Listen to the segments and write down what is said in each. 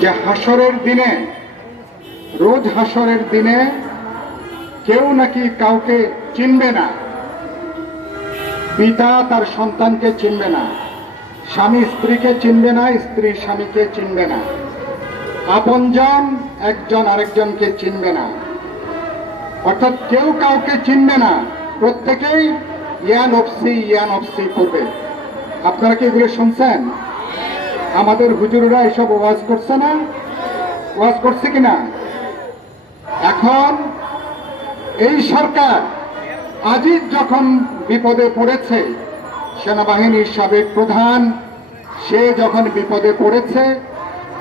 যে হাসরের দিনে, রোজ হাসরের দিনে কেউ নাকি কাউকে চিনবে না, পিতা তার সন্তানকে চিনবে না, স্বামী স্ত্রীকে চিনবে না, স্ত্রী স্বামীকে চিনবে না, আপনজন একজন আরেকজনকে চিনবে না, অর্থাৎ কেউ কাউকে চিনবে না, প্রত্যেকেই ইয়া নফসি করবে। আপনারা কি এগুলো শুনছেন? আমাদের হুজুররা এসব ওয়াজ করছে না? ওয়াজ করছে কিনা? এখন এই সরকার আজিজ যখন বিপদে পড়েছে, সেনাবাহিনীর সাবেক প্রধান সে যখন বিপদে পড়েছে,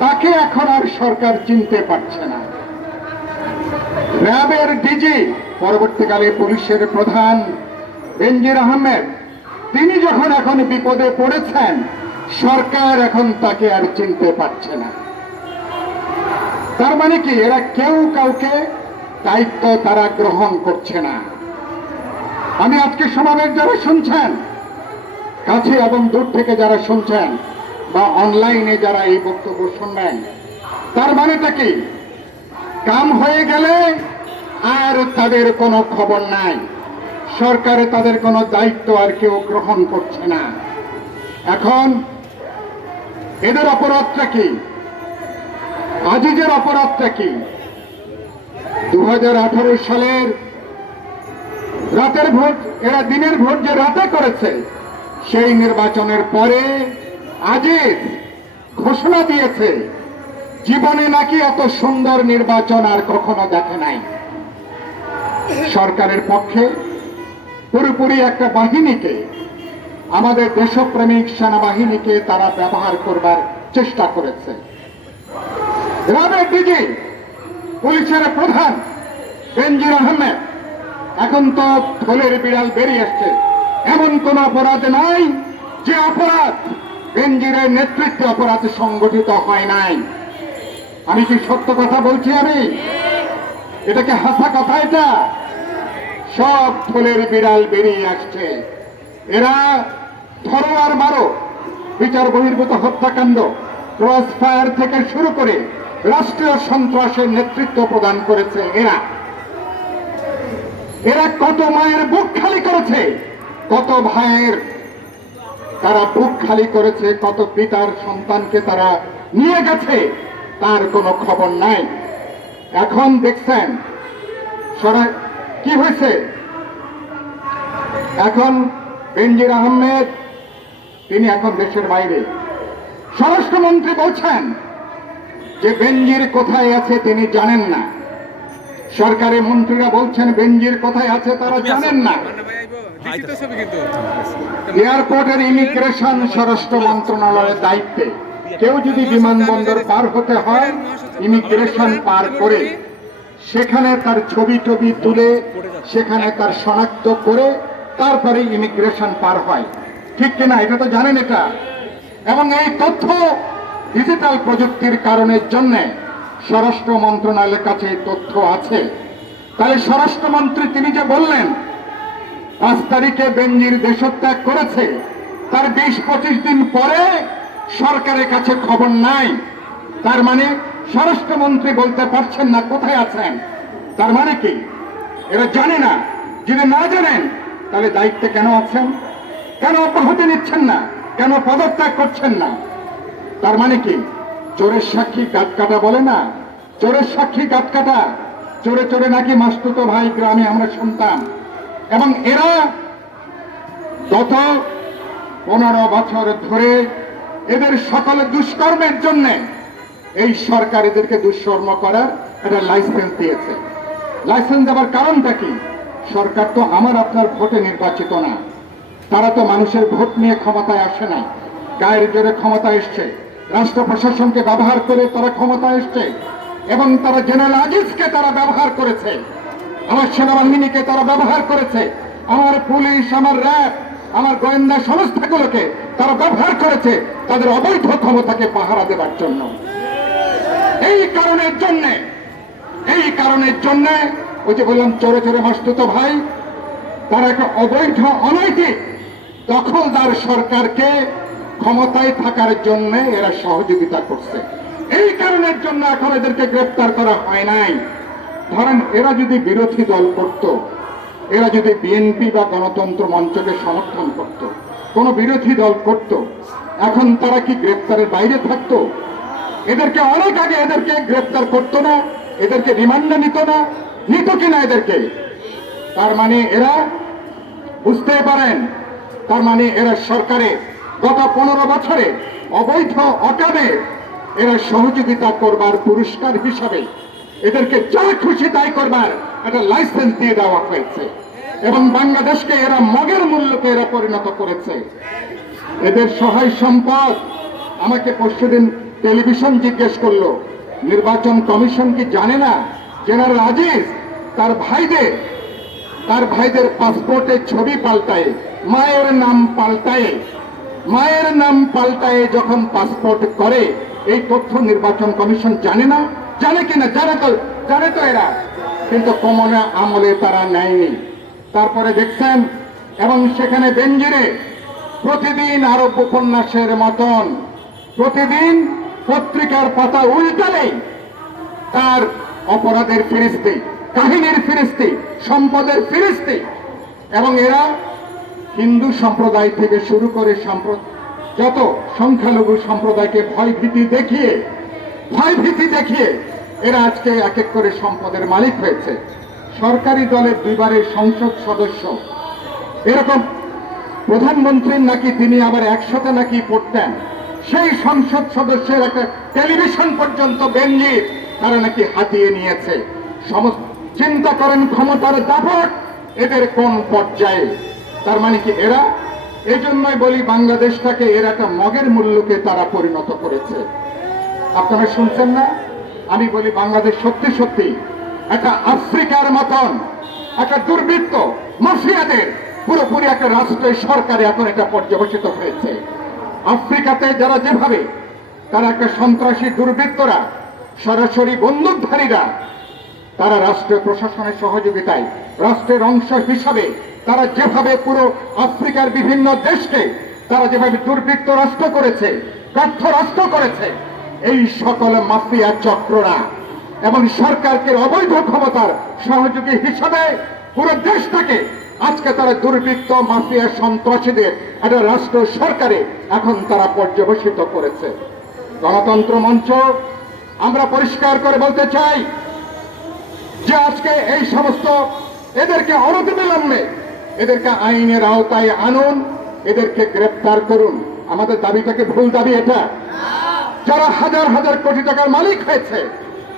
তাকে এখন আর সরকার চিনতে পারছে না। র্যাবের ডিজি, পরবর্তীকালে পুলিশের প্রধান বেনজির আহমেদ, তিনি যখন এখন বিপদে পড়েছেন, সরকার এখন তাকে আর চিনতে পারছে না। তার মানে কি, এরা কেউ কাউকে দায়িত্ব তারা গ্রহণ করছে না। আমি আজকে সমাবেশ যারা শুনছেন, কাছে এবং দূর থেকে যারা শুনছেন বা অনলাইনে যারা এই বক্তব্য শুনবেন, তার মানেটা কি, কাম হয়ে গেলে আর তাদের কোনো খবর নাই, সরকারে তাদের কোনো দায়িত্ব আর কেউ গ্রহণ করছে না। এখন এদের অপরাধটা কি, আজিজের অপরাধটা কি? 2018 সালের রাতের ভোট, এরা দিনের ভোট যে রাতে করেছে, সেই নির্বাচনের পরে আজিজ ঘোষণা দিয়েছে জীবনে নাকি এত সুন্দর নির্বাচন আর কখনো দেখে নাই। সরকারের পক্ষে পুরোপুরি একটা বাহিনীকে, আমাদের দেশপ্রেমিক সেনাবাহিনীকে তারা ব্যবহার করবার চেষ্টা করেছে। র্যাবের ডিজি, পুলিশের প্রধান বেনজির আহমেদ, এখন তো থলের বিড়াল বেরিয়ে আসছে, এমন কোন অপরাধ নাই যে অপরাধ বেনজিরের নেতৃত্বে অপরাধ সংগঠিত হয় নাই। আমি কি সত্য কথা বলছি? আমি এটাকে হাসা কথা? এটা সব থলের বিড়াল বেরিয়ে আসছে। এরা ধরো আর মারো, বিচার বহির্ভূত হত্যাকাণ্ড, ক্রস ফায়ার থেকে শুরু করে রাষ্ট্রীয় সন্ত্রাসের নেতৃত্ব প্রদান করেছে এরা। এরা কত মায়ের বুক খালি করেছে, কত ভাইয়ের তারা বুক খালি করেছে, কত পিতার সন্তানকে তারা নিয়ে গেছে, তার কোনো খবর নাই। এখন দেখছেন কি হয়েছে? এখন বেনজির আহমেদ তিনি এখন দেশের বাইরে। স্বরাষ্ট্রমন্ত্রী বলছেন যে বেনজির কোথায় আছে তিনি জানেন না। সরকারি মন্ত্রীরা বলছেন বেনজির কোথায় আছে তারা জানেন না। এয়ারপোর্টের ইমিগ্রেশন স্বরাষ্ট্র মন্ত্রণালয়ের দায়িত্বে। কেউ যদি বিমানবন্দর পার হতে হয়, ইমিগ্রেশন পার করে সেখানে তার ছবি টবি তুলে সেখানে তার শনাক্ত করে তারপরে ইমিগ্রেশন পার হয়, ঠিক কিনা? এটা তো জানেন এটা। এবং এই তথ্য ডিজিটাল প্রযুক্তির কারণের জন্য স্বরাষ্ট্র মন্ত্রণালয়ের কাছে এই তথ্য আছে। তাহলে স্বরাষ্ট্রমন্ত্রী তিনি যে বললেন 5 তারিখে বেনজির দেশত্যাগ করেছে, তার 20-25 দিন পরে সরকারের কাছে খবর নাই। তার মানে স্বরাষ্ট্রমন্ত্রী বলতে পারছেন না কোথায় আছেন। তার মানে কি, এরা জানে না। যদি না জানেন তাহলে দায়িত্বে কেন আছেন? কেন অব্যাহতি নিচ্ছেন না? কেন পদত্যাগ করছেন না? তার মানে কি, চোরের সাক্ষী গাছ কাটা বলে না? চোরের সাক্ষী গাছ কাটা। চোরে চোরে নাকি মাসতুতো ভাই গ্রামে আমরা শুনতাম। এবং এরা গত 15 বছর ধরে এদের সকলে দুষ্কর্মের জন্য এই সরকার এদেরকে দুষ্কর্ম করার একটা লাইসেন্স দিয়েছে। লাইসেন্স দেওয়ার কারণটা কি? সরকার তো আমার আপনার ভোটে নির্বাচিত না, তারা তো মানুষের ভোট নিয়ে ক্ষমতায় আসে নাই, গায়ের জোরে ক্ষমতা এসছে, রাষ্ট্র প্রশাসনকে ব্যবহার করে তারা ক্ষমতা এসছে। এবং তারা জেনারেল আজিজকে তারা ব্যবহার করেছে, আমার সেনাবাহিনীকে তারা ব্যবহার করেছে, আমার পুলিশ, আমার র্যাব, আমার গোয়েন্দা সংস্থাগুলোকে তারা ব্যবহার করেছে তাদের অবৈধ ক্ষমতাকে পাহারা দেবার জন্য। এই কারণের জন্য ওই যে বললাম চোরে চোরে মাসতুতো ভাই, তারা একটা অবৈধ অনৈতিক দখলদার সরকারকে ক্ষমতায় থাকার জন্য এরা সহযোগিতা করছে। এই কারণের জন্য এখন এদেরকে গ্রেপ্তার করা হয় নাই। ধরেন এরা যদি বিরোধী দল করত, এরা যদি বিএনপি বা গণতন্ত্র মঞ্চকে সমর্থন করত, কোন বিরোধী দল করত, এখন তারা কি গ্রেপ্তারের বাইরে থাকতো? এদেরকে অনেক আগে এদেরকে গ্রেপ্তার করতো না, এদেরকে রিমান্ডে নিত না, নিত কিনা এদেরকে? তার মানে এরা, বুঝতে পারেন, তার মানে এরা সরকারে গত 15 বছরে অবৈধ অকামে এরা সহযোগিতা করবার পুরস্কার হিসাবে এদেরকে যা খুশি তাই করবার একটা লাইসেন্স দিয়ে দেওয়া হয়েছে এবং বাংলাদেশকে এরা মগের মূল্যকে এরা পরিণত করেছে। এদের সহায় সম্পদ, আমাকে পরশুদিন টেলিভিশন জিজ্ঞেস করলো, নির্বাচন কমিশন কি জানে না জেনারেল আজিজ তার ভাইদের পাসপোর্টের ছবি পাল্টায়, মায়ের নাম পাল্টায় যখন পাসপোর্ট করে, এই তথ্য নির্বাচন কমিশন জানে না? জানে কিনা? জানে তো এরা, কিন্তু কমনা আমলে তারা নেয়নি। তারপরে দেখছেন, এবং সেখানে বেঞ্জিরে প্রতিদিন আরব উপন্যাসের মতন প্রতিদিন পত্রিকার পাতা উল্টালেই তার অপরাধের ফিরিস্তি, কাহিনীর ফিরিস্তি, সম্পদের ফিরিস্তি। এবং এরা হিন্দু সম্প্রদায় থেকে শুরু করে যত সংখ্যালঘু সম্প্রদায়কে ভয়ভীতি দেখিয়ে এরা আজকে এক এক করে সম্পদের মালিক হয়েছে। সরকারি দলের 2 বারের সংসদ সদস্য, এরকম প্রধানমন্ত্রীর নাকি তিনি আবার একসাথে নাকি পড়তেন, সেই সংসদ সদস্যের একটা টেলিভিশন পর্যন্ত বেঞ্জির তারা নাকি হাতিয়ে নিয়েছে। চিন্তা করেন ক্ষমতার দাপট এদের কোন পর্যায়ে। তার মানে কি এরা, এজন্যই বলি বাংলাদেশটাকে এরা একটা মগের মূল্যকে তারা পরিণত করেছে। আপনারা শুনছেন না? আমি বলি বাংলাদেশ সত্যি সত্যি একটা আফ্রিকার মতন একটা দুর্বৃত্ত মাফিয়াদের পুরোপুরি একটা রাষ্ট্রের সরকারে এখন এটা পর্যবেসিত হয়েছে। আফ্রিকাতে যারা যেভাবে তারা একটা সন্ত্রাসী দুর্বৃত্তরা, সরাসরি বন্দুকধারীরা, তারা রাষ্ট্রীয় প্রশাসনের সহযোগিতায় রাষ্ট্রের অংশ হিসাবে তারা যেভাবে পুরো আফ্রিকার বিভিন্ন দেশকে তারা যেভাবে দুর্বৃত্ত রাষ্ট্র করেছে, ব্যর্থ রাষ্ট্র করেছে, এই সকল মাফিয়া চক্ররা এবং সরকারকে অবৈধ ক্ষমতার সহযোগী হিসাবে পুরো দেশটাকে আজকে তারা দুর্বৃত্ত মাফিয়া সন্ত্রাসীদের একটা রাষ্ট্র সরকারে এখন তারা পর্যবেসিত করেছে। গণতন্ত্র মঞ্চ আমরা পরিষ্কার করে বলতে চাই যে আজকে এই সমস্ত এদেরকে অনতিবিলম্বে এদেরকে আইনের আওতায় আনুন, এদেরকে গ্রেপ্তার করুন। আমাদের দাবিটাকে ভুল দাবি এটা? যারা হাজার হাজার কোটি টাকার মালিক হয়েছে,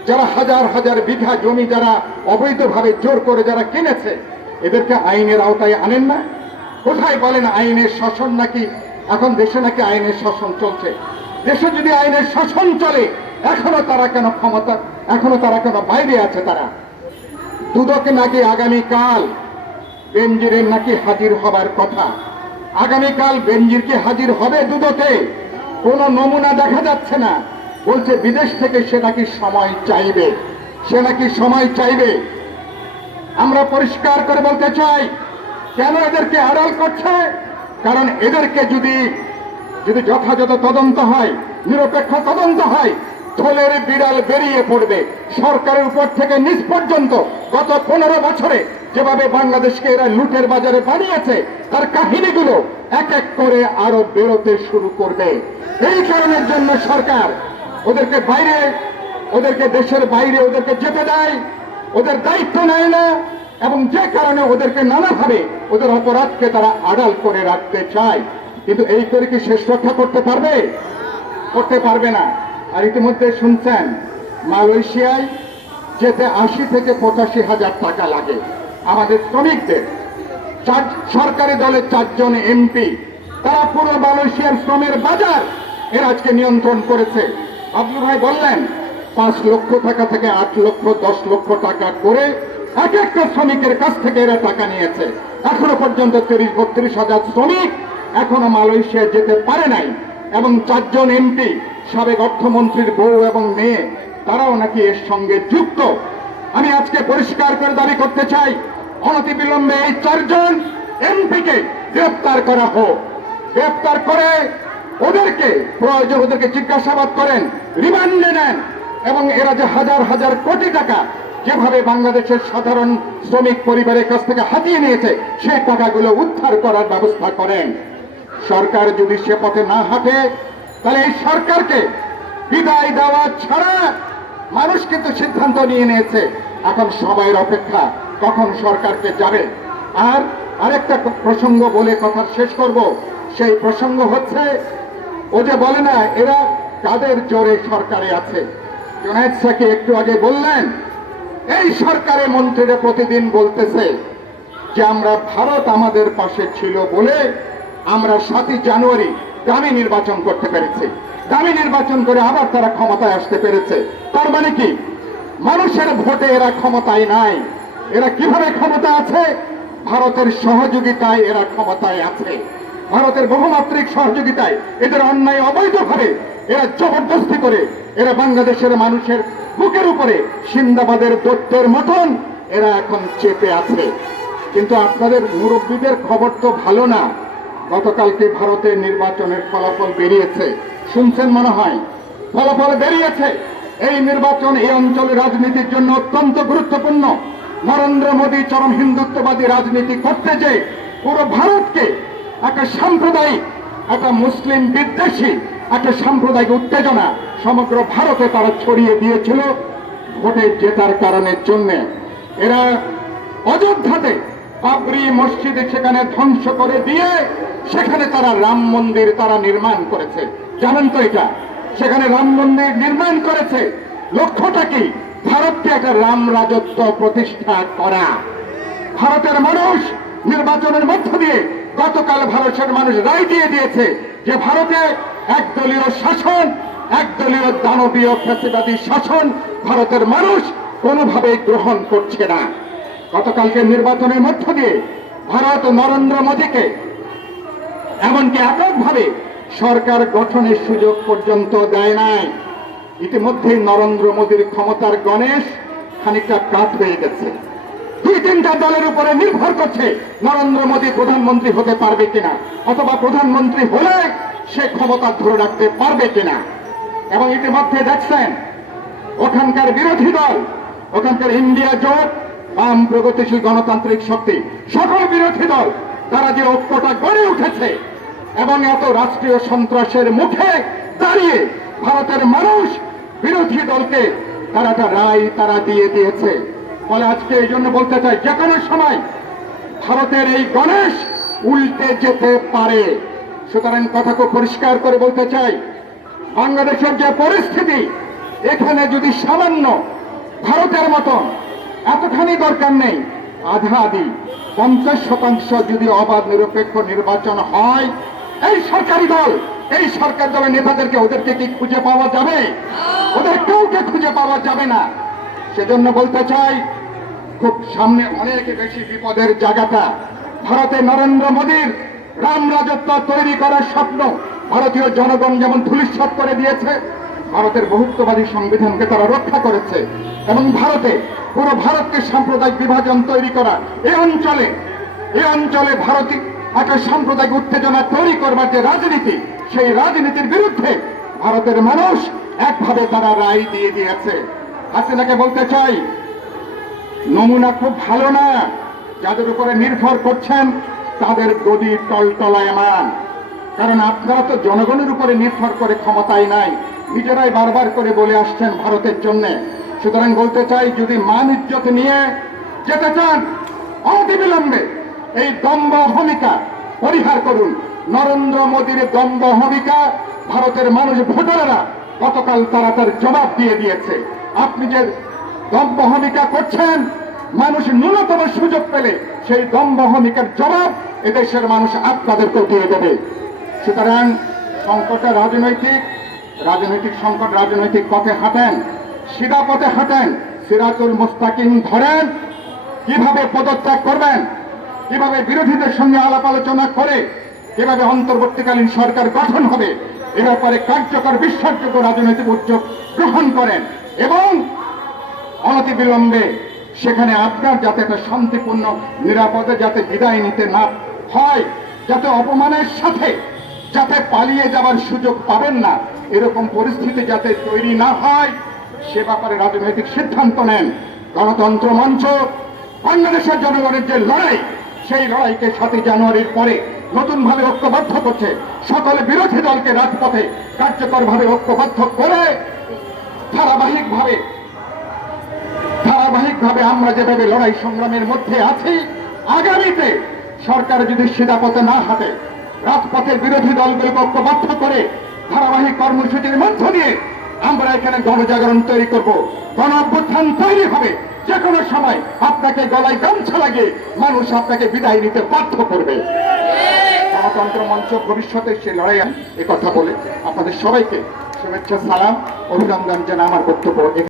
যারা হাজার হাজার বিঘা জমি যারা অবৈধভাবে জোর করে যারা কিনেছে, এদেরকে আইনের আওতায় আনেন না? কোথায় বলেন আইনের শাসন? নাকি এখন দেশে নাকি আইনের শাসন চলছে? দেশে যদি আইনের শাসন চলে, এখনো তারা কেন বাইরে আছে? তারা দুদকে নাকি আগামীকাল বেনজিরের নাকি হাজির হবার কথা। আগামীকাল বেনজির কি হাজির হবে দুদকে? কোন নমুনা দেখা যাচ্ছে না। বলছে বিদেশ থেকে সে নাকি সময় চাইবে। আমরা পরিষ্কার করে বলতে চাই, কেন এদেরকে আড়াল করছে? কারণ এদেরকে যদি যথাযথ তদন্ত হয়, নিরপেক্ষ তদন্ত হয়, থলের বিড়াল বেরিয়ে পড়বে। সরকারের উপর থেকে নিচ পর্যন্ত গত 15 বছরে যেভাবে বাংলাদেশকে এরা লুটের বাজারে বানিয়েছে, তার কাহিনীগুলো এক এক করে আরো বেরোতে শুরু করবে। এই কারণের জন্য সরকার ওদেরকে দেশের বাইরে ওদেরকে যেতে দেয়, ওদের দায়িত্ব নেয় না, এবং যে কারণে ওদেরকে নানাভাবে ওদের অপরাধকে তারা আড়াল করে রাখতে চায়। কিন্তু এই করে কি শেষ রক্ষা করতে পারবে? করতে পারবে না। আর ইতিমধ্যে শুনছেন, মালয়েশিয়ায় যেতে 80 থেকে 85 হাজার টাকা লাগে আমাদের শ্রমিকদের। সরকারি দলের 4 জন এমপি তারা পুরো মালয়েশিয়ার শ্রমের বাজার এরা আজকে নিয়ন্ত্রণ করেছে। আব্দুল ভাই বললেন 5 লক্ষ টাকা থেকে 8 লক্ষ 10 লক্ষ টাকা করে এক একটা শ্রমিকের কাছ থেকে এরা টাকা নিয়েছে। এখনো পর্যন্ত 30-32 হাজার শ্রমিক এখনো মালয়েশিয়া যেতে পারে নাই। এবং 4 জন এমপি, সাবেক অর্থমন্ত্রীর বউ এবং মেয়ে, তারাও নাকি এর সঙ্গে যুক্ত। আমি আজকে পরিষ্কার করে দাবি করতে চাই, অনতিবিলম্বে এই 4 জন এমপিকে গ্রেপ্তার করা হোক। গ্রেপ্তার করে ওদেরকে প্রয়োজন ওদেরকে জিজ্ঞাসাবাদ করেন, রিমান্ডে নেন, এবং এরা যে হাজার হাজার কোটি টাকা যেভাবে বাংলাদেশের সাধারণ শ্রমিক পরিবারের কাছ থেকে হাতিয়ে নিয়েছে সেই টাকাগুলো উদ্ধার করার ব্যবস্থা করেন। সরকার যদি সে পথে না হাঁটে তাহলে এই সরকারকে বিদায় দেওয়া ছাড়া মানুষ কিন্তু সিদ্ধান্ত নিয়ে নিয়েছে। এখন সবাইয়ের অপেক্ষা কখন সরকারকে যাবে। আর আরেকটা প্রসঙ্গ বলে কথা শেষ করব, সেই প্রসঙ্গ হচ্ছে ও যে বলে না এরা কাদের জোরে সরকারে আছে। জুনায়েদ সাকি একটু আগে বললেন এই সরকারের মন্ত্রীরা প্রতিদিন বলতেছে যে আমরা ভারত আমাদের পাশে ছিল বলে আমরা 7ই জানুয়ারি দামি নির্বাচন করতে পেরেছি, দামি নির্বাচন করে আবার তারা ক্ষমতায় আসতে পেরেছে। তার মানে কি মানুষের ভোটে এরা ক্ষমতায় নাই। এরা কিভাবে ক্ষমতা আছে? ভারতের সহযোগিতায় এরা ক্ষমতায় আছে, ভারতের বহুমাত্রিক সহযোগিতায়। এদের অন্যায় অবৈধভাবে এরা জবরদস্তি করে এরা বাংলাদেশের মানুষের বুকের উপরে সিন্দাবাদের দৈত্যের মতন এরা এখন চেপে আছে। কিন্তু আপনাদের মুরব্বীদের খবর তো ভালো না। গতকালকে ভারতের নির্বাচনের ফলাফল বেরিয়েছে, শুনছেন মনে হয়। ফলাফল বেরিয়েছে, এই নির্বাচন এই অঞ্চলের রাজনীতির জন্য অত্যন্ত গুরুত্বপূর্ণ। নরেন্দ্র মোদী চরম হিন্দুত্ববাদী রাজনীতি করতে যে পুরো ভারতকে একটা সাম্প্রদায়িক, একটা মুসলিম বিদ্বেষী, একটা সাম্প্রদায়িক উত্তেজনা সমগ্র ভারতে তারা ছড়িয়ে দিয়েছিল ভোটে জেতার কারণের জন্য। এরা অযোধ্যাতে বাবরি মসজিদে সেখানে ধ্বংস করে দিয়ে সেখানে তারা রাম মন্দির তারা নির্মাণ করেছে। জানেন তো এটা? সেখানে রাম মন্দির নির্মাণ করেছে। লক্ষ্যটা কি? ভারতকে একটা রাম রাজত্ব প্রতিষ্ঠা করা। ভারতের মানুষ নির্বাচনের মধ্য দিয়ে গতকাল ভারতের মানুষ রায় দিয়ে দিয়েছে যে ভারতে একদলীয় শাসন, একদলীয় দানবীয় ফ্যাসিবাদী শাসন ভারতের মানুষ কোনোভাবেই গ্রহণ করছে না। গতকালকে নির্বাচনের মধ্য দিয়ে ভারত নরেন্দ্র মোদীকে এমনকি এককভাবে সরকার গঠনের সুযোগ পর্যন্ত দেয় নাই। ইতিমধ্যেই নরেন্দ্র মোদীর ক্ষমতার গণেশ খানিকটা কাঠ হয়ে গেছে। 2-3টা দলের উপরে নির্ভর করছে নরেন্দ্র মোদী প্রধানমন্ত্রী হতে পারবে কিনা, অথবা প্রধানমন্ত্রী হলে সে ক্ষমতা ধরে রাখতে পারবে কিনা। এবং ইতিমধ্যে দেখছেন ওখানকার বিরোধী দল, ওখানকার ইন্ডিয়া জোট, বাম প্রগতিশীল গণতান্ত্রিক শক্তি, সকল বিরোধী দল তারা যে ঐক্যটা গড়ে উঠেছে এবং এত রাষ্ট্রীয় সন্ত্রাসের মুখে দাঁড়িয়ে ভারতের মানুষ বিরোধী দলকে তারা একটা রায় তারা দিয়ে দিয়েছে। ফলে আজকে এই জন্য বলতে চাই যে কোনো সময় ভারতের এই গণেশ উল্টে যেতে পারে। সুতরাং কথা খুব পরিষ্কার করে বলতে চাই, বাংলাদেশের যে পরিস্থিতি, এখানে যদি সামান্য ভারতের মতন এতখানি দরকার নেই, আধা আধি 50% যদি অবাধ নিরপেক্ষ নির্বাচন হয়, এই সরকারি দল, এই সরকার দলের নেতাদেরকে ওদেরকে কি খুঁজে পাওয়া যাবে? ওদের কাউকে খুঁজে পাওয়া যাবে না। সেজন্য বলতে চাই খুব সামনে অনেক বেশি বিপদের জায়গাটা। ভারতে নরেন্দ্র মোদীর রাম রাজত্ব তৈরি করার স্বপ্ন ভারতীয় জনগণ যেমন ধূলিসাৎ করে দিয়েছে, ভারতের বহুত্ববাদী সংবিধানকে তারা রক্ষা করেছে এবং ভারতে পুরো ভারতকে সাম্প্রদায়িক বিভাজন তৈরি করা, এই অঞ্চলে ভারতী একটা সাম্প্রদায়িক উত্তেজনা তৈরি করবার যে রাজনীতি, সেই রাজনীতির বিরুদ্ধে ভারতের মানুষ একভাবে তারা রায় দিয়ে দিয়েছে। হাসিনাকে বলতে চাই, নমুনা খুব ভালো না। যাদের উপরে নির্ভর করছেন তাদের গদি টলটলায়মান। কারণ আপনারা তো জনগণের উপরে নির্ভর করে ক্ষমতায় নাই, নিজেরাই বারবার করে বলে আসছেন ভারতের জন্য। সুতরাং বলতে চাই, যদি মান ইজ্জত নিয়ে যেতে চান অবিলম্বে এই দম্ভ ভূমিকা পরিহার করুন। নরেন্দ্র মোদীর দম্ভ ভূমিকা ভারতের মানুষ ভোটাররা গতকাল তারা তার জবাব দিয়ে দিয়েছে। আপনি যে দম্ভ ভূমিকা করছেন, মানুষ ন্যূনতম সুযোগ পেলে সেই দম্ভ ভূমিকার জবাব এদেশের মানুষ আপনাদেরকে দিয়ে দেবে। সুতরাং সংকটটা রাজনৈতিক সংকট রাজনৈতিক পথে হাঁটেন, সিধা পথে হাঁটেন, সিরাজুল মুস্তাকিম ধরেন। কিভাবে পদত্যাগ করবেন, কিভাবে বিরোধীদের সঙ্গে আলাপ আলোচনা করে কিভাবে অন্তর্বর্তীকালীন সরকার গঠন হবে, এ ব্যাপারে কার্যকর বিশ্বাসযোগ্য রাজনৈতিক উদ্যোগ গ্রহণ করেন এবং অনতিবিলম্বে সেখানে আপনার যাতে একটা শান্তিপূর্ণ নিরাপদে যাতে বিদায় নিতে না হয়, যাতে অপমানের সাথে যাতে পালিয়ে যাবার সুযোগ পাবেন না, এরকম পরিস্থিতি যাতে তৈরি না হয়, সে ব্যাপারে রাজনৈতিক সিদ্ধান্ত নেন। গণতন্ত্র মঞ্চ বাংলাদেশের জনগণের যে লড়াই, সেই লড়াইকে 7 জানুয়ারির পরে নতুনভাবে ঐক্যবদ্ধ করছে। সকল বিরোধী দলকে রাজপথে কার্যকরভাবে ঐক্যবদ্ধ করে ধারাবাহিকভাবে আমরা যেভাবে লড়াই সংগ্রামের মধ্যে আছি, আগামীতে সরকার যদি সিধাপথে না হাঁটে, রাজপথের বিরোধী দলগুলোকে ঐক্যবদ্ধ করে ধারাবাহিক কর্মসূচির মধ্য দিয়ে আমরা এখানে গণজাগরণ তৈরি করব। গণ অভ্যুত্থান তৈরি হবে। যে কোনো সময় আপনাকে গলায় গামছা লাগিয়ে মানুষ আপনাকে বিদায় নিতে বাধ্য করবে। গণতন্ত্র মঞ্চ ভবিষ্যতে সে লড়াই, এ কথা বলে আপনাদের সবাইকে শুভেচ্ছা, সালাম, অভিনন্দন জানা আমার বক্তব্য